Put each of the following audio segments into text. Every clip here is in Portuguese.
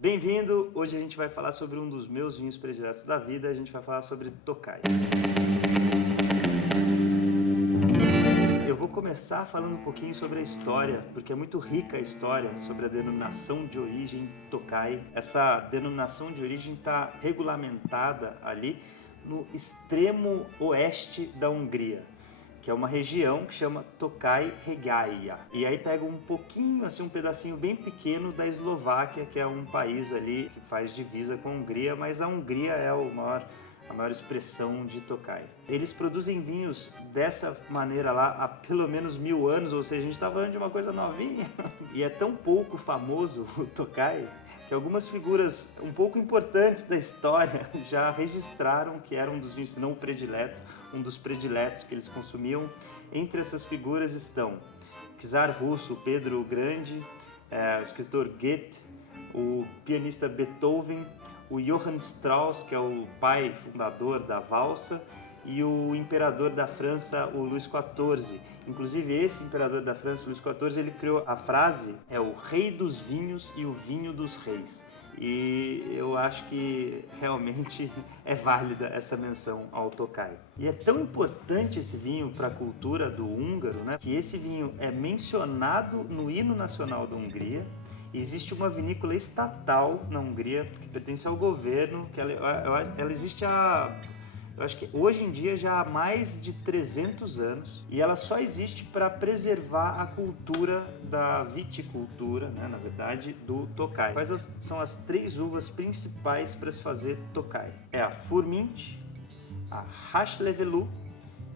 Bem-vindo! Hoje a gente vai falar sobre um dos meus vinhos prediletos da vida, a gente vai falar sobre Tokai. Eu vou começar falando um pouquinho sobre a história, porque é muito rica a história sobre a denominação de origem Tokai. Essa denominação de origem está regulamentada ali no extremo oeste da Hungria, que é uma região que chama Tokai-Regaia. E aí pega um pouquinho, assim, um pedacinho bem pequeno da Eslováquia, que é um país ali que faz divisa com a Hungria, mas a Hungria é a maior expressão de Tokai. Eles produzem vinhos dessa maneira lá há pelo menos 1000 anos, ou seja, a gente está falando de uma coisa novinha. E é tão pouco famoso o Tokai que algumas figuras um pouco importantes da história já registraram que era um dos vinhos, se não o predileto, um dos prediletos que eles consumiam. Entre essas figuras estão o czar russo Pedro o Grande, o escritor Goethe, o pianista Beethoven, o Johann Strauss, que é o pai fundador da valsa, e o imperador da França, o Luís XIV. Inclusive, esse imperador da França, Luís XIV, ele criou a frase, é o rei dos vinhos e o vinho dos reis. E eu acho que realmente é válida essa menção ao Tokai. E é tão importante esse vinho para a cultura do húngaro, né, que esse vinho é mencionado no hino nacional da Hungria. Existe uma vinícola estatal na Hungria que pertence ao governo, que ela existe eu acho que hoje em dia já há mais de 300 anos, e ela só existe para preservar a cultura da viticultura, né, na verdade, do Tokai. Quais são as 3 uvas principais para se fazer Tokai? É a Furmint, a Hashlevelu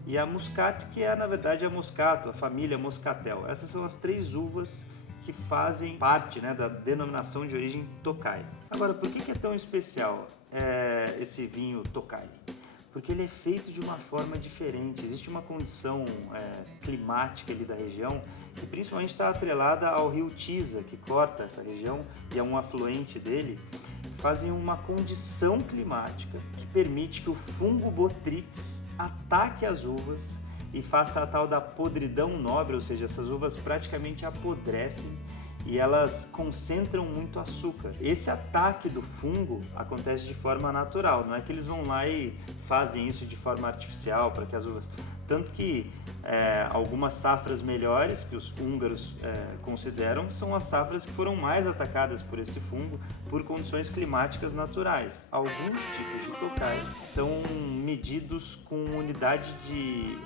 e a Muscat, que é na verdade a Moscato, a família Moscatel. Essas são as 3 uvas que fazem parte, né, da denominação de origem Tokai. Agora, por que é tão especial esse vinho Tokai? Porque ele é feito de uma forma diferente. Existe uma condição climática ali da região que principalmente está atrelada ao rio Tisa, que corta essa região e é um afluente dele. Fazem uma condição climática que permite que o fungo Botrytis ataque as uvas e faça a tal da podridão nobre, ou seja, essas uvas praticamente apodrecem e elas concentram muito açúcar. Esse ataque do fungo acontece de forma natural, não é que eles vão lá e fazem isso de forma artificial para que as uvas... Tanto que algumas safras melhores que os húngaros consideram são as safras que foram mais atacadas por esse fungo por condições climáticas naturais. Alguns tipos de Tokai são medidos com unidade de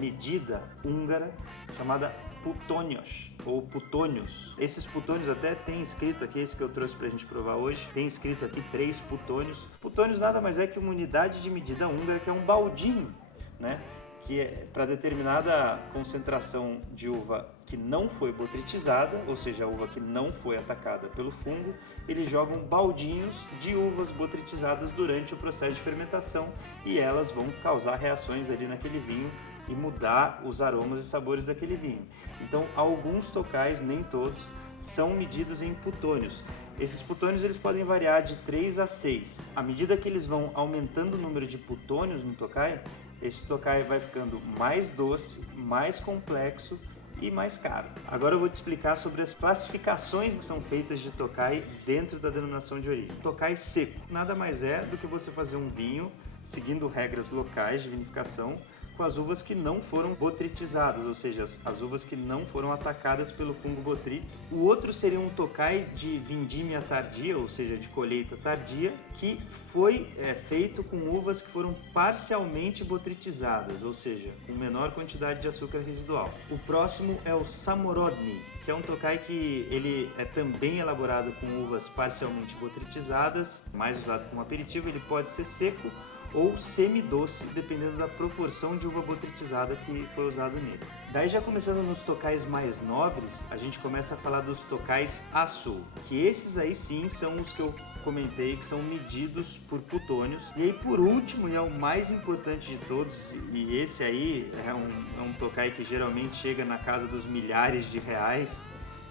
medida húngara chamada putônios ou putônios. Esses putônios até tem escrito aqui, esse que eu trouxe pra gente provar hoje, tem escrito aqui 3 putônios. Putônios nada mais é que uma unidade de medida húngara, que é um baldinho, né? Que é para determinada concentração de uva que não foi botrytizada, ou seja, a uva que não foi atacada pelo fungo, eles jogam baldinhos de uvas botrytizadas durante o processo de fermentação e elas vão causar reações ali naquele vinho e mudar os aromas e sabores daquele vinho. Então, alguns Tokais, nem todos, são medidos em putônios. Esses putônios eles podem variar de 3 a 6. À medida que eles vão aumentando o número de putônios no Tokai, esse Tokai vai ficando mais doce, mais complexo e mais caro. Agora eu vou te explicar sobre as classificações que são feitas de Tokai dentro da denominação de origem. Tokai seco nada mais é do que você fazer um vinho seguindo regras locais de vinificação com as uvas que não foram botrytizadas, ou seja, as uvas que não foram atacadas pelo fungo Botrytis. O outro seria um Tokai de vindímia tardia, ou seja, de colheita tardia, que foi feito com uvas que foram parcialmente botrytizadas, ou seja, com menor quantidade de açúcar residual. O próximo é o Samorodni, que é um Tokai que ele é também elaborado com uvas parcialmente botrytizadas, mais usado como aperitivo. Ele pode ser seco ou semi-doce, dependendo da proporção de uva botrytizada que foi usado nele. Daí, já começando nos Tokais mais nobres, a gente começa a falar dos Tokais Açu, que esses aí sim são os que eu comentei, que são medidos por putônios. E aí, por último, e é o mais importante de todos, e esse aí é um Tokai que geralmente chega na casa dos milhares de reais,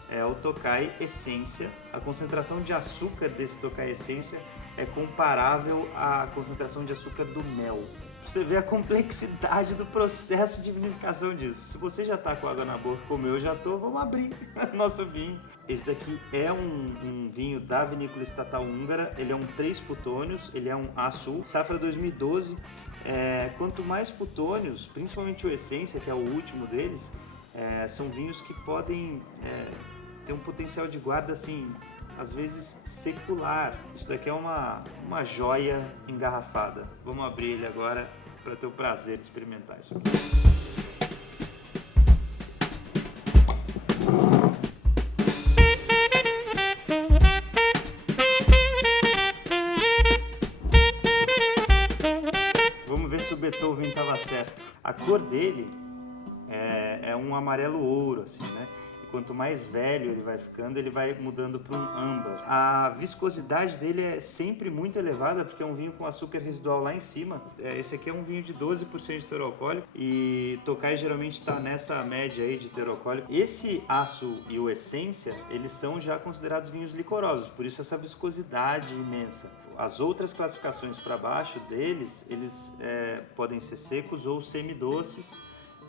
é o Tokai Essência. A concentração de açúcar desse Tokai Essência é comparável à concentração de açúcar do mel. Você vê a complexidade do processo de vinificação disso. Se você já está com água na boca, como eu já estou, vamos abrir nosso vinho. Esse daqui é um vinho da Vinícola Estatal Húngara. Ele é um 3 putônios, ele é um Açul, safra 2012. Quanto mais putônios, principalmente o Essência, que é o último deles, são vinhos que podem ter um potencial de guarda assim, às vezes secular. Isso daqui é uma joia engarrafada. Vamos abrir ele agora para ter o prazer de experimentar isso aqui. Vamos ver se o Beethoven estava certo. A cor dele é um amarelo ouro, assim, né? Quanto mais velho ele vai ficando, ele vai mudando para um âmbar. A viscosidade dele é sempre muito elevada, porque é um vinho com açúcar residual lá em cima. Esse aqui é um vinho de 12% de teor alcoólico e Tokai geralmente está nessa média aí de teor alcoólico. Esse Aço e o Essência, eles são já considerados vinhos licorosos, por isso essa viscosidade imensa. As outras classificações para baixo deles, eles podem ser secos ou semidoces.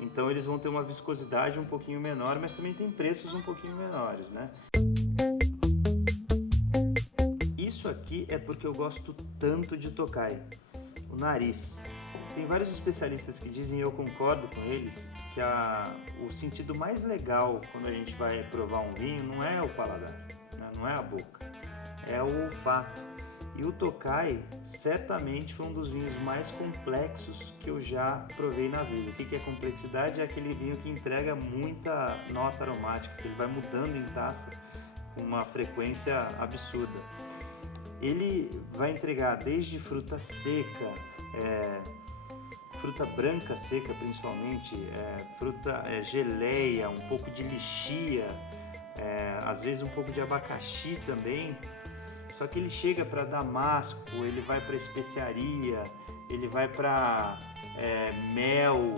Então eles vão ter uma viscosidade um pouquinho menor, mas também tem preços um pouquinho menores, né? Isso aqui é porque eu gosto tanto de Tokai, o nariz. Tem vários especialistas que dizem, e eu concordo com eles, que o sentido mais legal quando a gente vai provar um vinho não é o paladar, né? Não é a boca, é o olfato. E o Tokai certamente foi um dos vinhos mais complexos que eu já provei na vida. O que é complexidade? É aquele vinho que entrega muita nota aromática, que ele vai mudando em taça com uma frequência absurda. Ele vai entregar desde fruta seca, fruta branca seca principalmente, geleia, um pouco de lichia, às vezes um pouco de abacaxi também. Só que ele chega para damasco, ele vai para especiaria, ele vai para mel,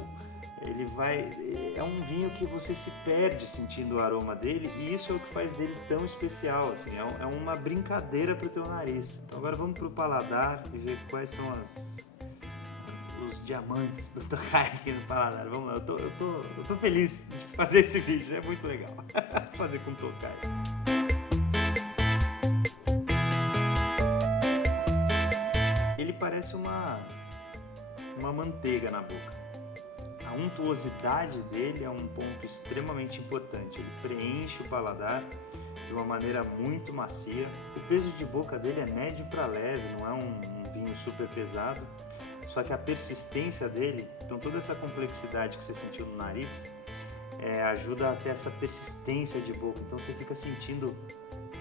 é um vinho que você se perde sentindo o aroma dele, e isso é o que faz dele tão especial, assim, é uma brincadeira para o teu nariz. Então agora vamos para o paladar e ver quais são os diamantes do Tokai aqui no paladar. Vamos lá, eu tô feliz de fazer esse vídeo, é muito legal fazer com Tokai. Parece uma manteiga na boca. A untuosidade dele é um ponto extremamente importante. Ele preenche o paladar de uma maneira muito macia. O peso de boca dele é médio para leve, não é um vinho super pesado. Só que a persistência dele, então toda essa complexidade que você sentiu no nariz, ajuda a ter essa persistência de boca. Então você fica sentindo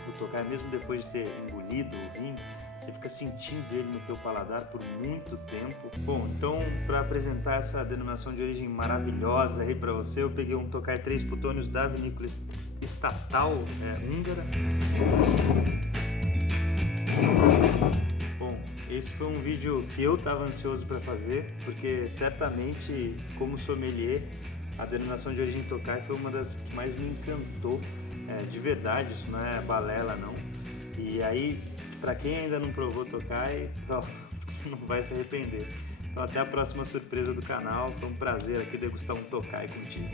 o Tokai, mesmo depois de ter engolido o vinho, você fica sentindo ele no teu paladar por muito tempo. Bom, então para apresentar essa denominação de origem maravilhosa aí para você, eu peguei um Tokai 3 putônios da Vinícola Estatal Húngara. Bom, esse foi um vídeo que eu estava ansioso para fazer, porque certamente, como sommelier, a denominação de origem Tokai foi uma das que mais me encantou, de verdade, isso não é balela não. E aí, para quem ainda não provou Tokai, você não vai se arrepender. Então até a próxima surpresa do canal, foi um prazer aqui degustar um Tokai contigo.